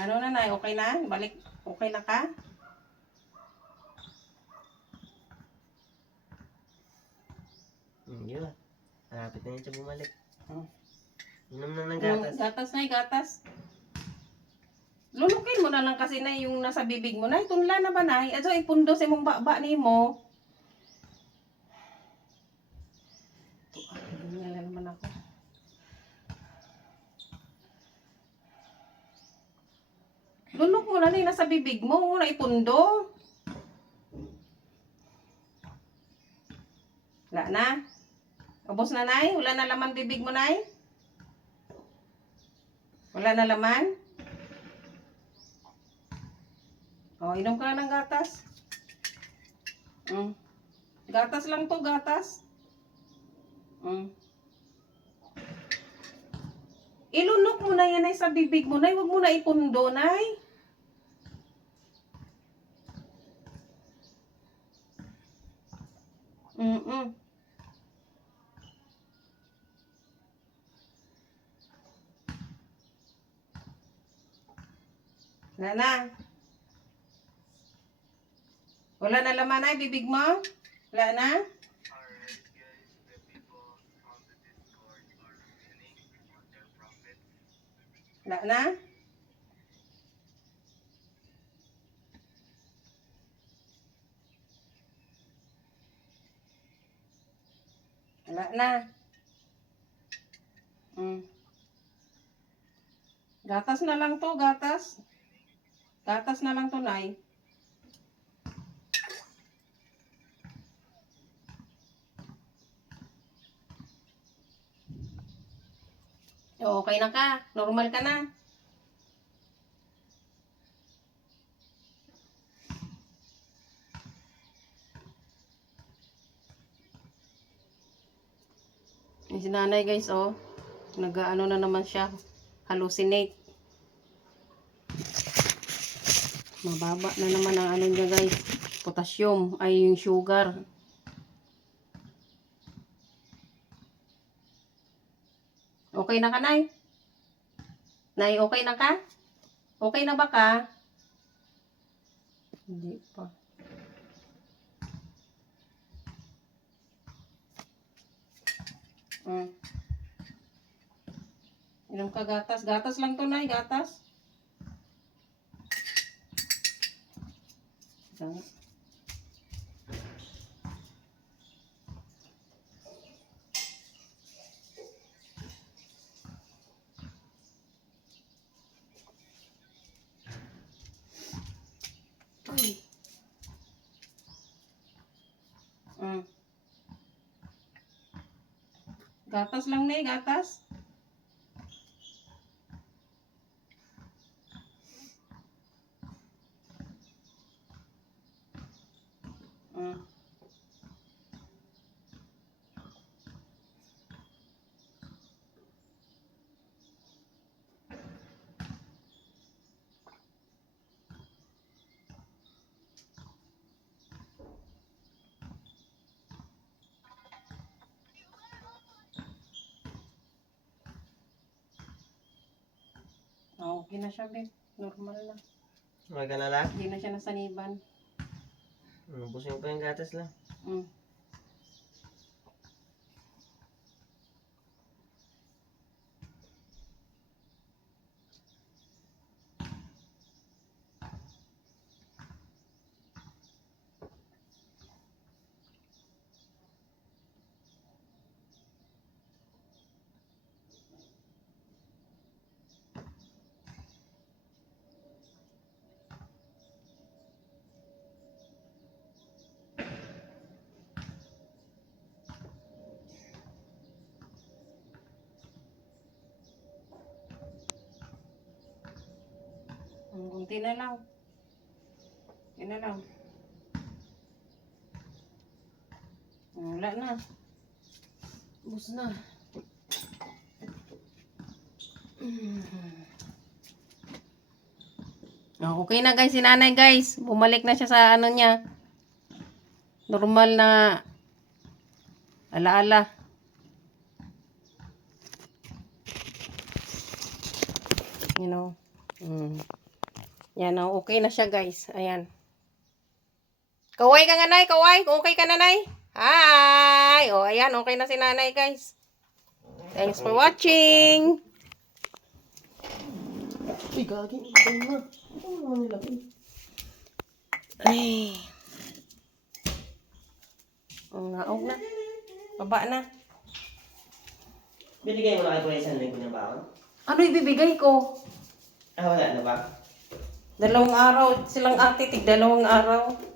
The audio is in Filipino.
Ano na, Nay? Okay na? Balik. Okay na ka? Yun. Malapit na yun siya bumalik. Hmm. Inom na ng gatas. Gatas, Nay, gatas. Lulukin mo na lang kasi na yung nasa bibig mo. Nay, tunla na ba, Nay? Aso, ipundo sa mong baba ni mo. Ganyan na naman ako. Lulok mo na, Nay, nasa bibig mo. Huwag na ipundo. Wala na. Ubos na, Nay? Wala na laman bibig mo, Nay? Wala na laman? O, inom ka na ng gatas. Gatas lang to, gatas. Ilunok mo na yan, Nay, sa bibig mo, Nay. Huwag mo na ipundo, Nay. Wala na. Wala na laman, Nay, bibig mo? Wala na? Wala na? Wala na. Gatas na lang to, gatas. Gatas na lang to, Nay. Okay na ka. Normal ka na. Yung si nanay, guys, oh. Nag-ano na naman siya. Hallucinate. Mababa na naman ang ano niya, guys. Potassium ay yung sugar. Okay na ka, Nay? Nay, okay na ka? Okay na ba ka? Hindi pa. Inom ka gatas. Gatas lang to, Nay. Gatas. Gatas lang, Nay. Gatas. Okay na siya, babe. Normal na. Okay ka na lang? Hindi na siya nasaniban. Busin ko pa yung gatas lang. Kunti na lang. Kunti na lang. Wala na. Ubus na. Okay na, guys, si nanay, guys. Bumalik na siya sa ano niya. Normal na alaala. You know. Yan o, okay na siya guys. Ayan. Kaway ka nga, Nay. Kaway. Okay ka na, Nay. Hi! O, ayan. Okay na si nanay, guys. Thanks for watching. Uy, gagi. Ito na. Ito naman nilagay. Ay. Naog na. Baba na. Binigay mo na kay Kuya isang linggo niya ba ako? Ano ibibigay ko? Ah, wala na ba? 2 araw. Silang ate, tig 2 araw.